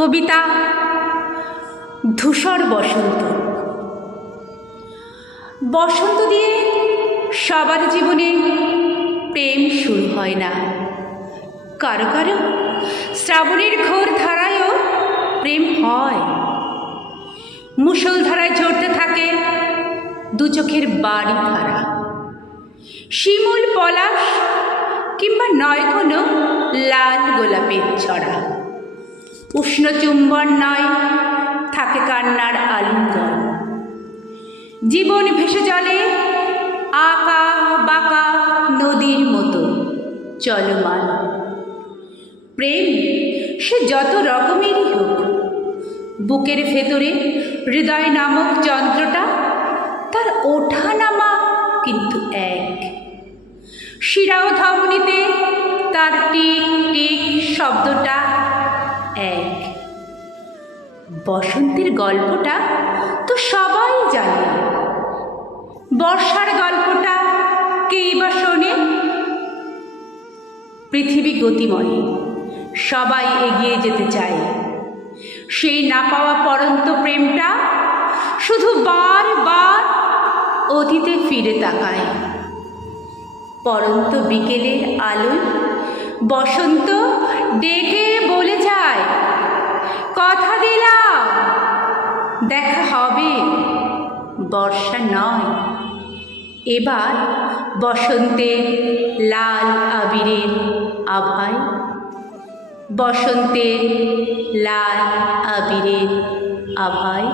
কবিতা ধূসর বসন্ত। বসন্ত দিয়ে সবার জীবনে প্রেম শুরু হয় না, কারো কারো শ্রাবণের ঘোর ধারায়ও প্রেম হয়। মুষলধারায় ঝরতে থাকে দু চোখের বাড়ি ধারা, শিমুল পলাশ কিংবা নয় কোনো লাল গোলাপের ছড়া। উষ্ণ চুম্বন নয়, থাকে কান্নার আলিঙ্গন। জীবন ভেসে চলে আঁকা বাঁকা নদীর মতো চলমান। প্রেম সে যত রকমেরই হোক, বুকের ভেতরে হৃদয় নামক যন্ত্রটা তার ওঠা নামা কিন্তু এক। শিরা ও ধমনীতে তার টিক টিক শব্দটা এক। বসন্তের গল্পটা তো সবাই জানে, বর্ষার গল্পটা কেই বা শোনে। পৃথিবী গতিময়, সবাই এগিয়ে যেতে চায়। সেই না পাওয়া পরন্ত প্রেমটা শুধু বারবার অতীতে ফিরে তাকায়। পরন্ত বিকেলের আলোয় বসন্ত ডেকে বলে যায়, কথা দিলাম দেখা হবে, বর্ষা নয়। এবার বসন্তের লাল আবিরের আভায়, বসন্তের লাল আবিরের আভায়।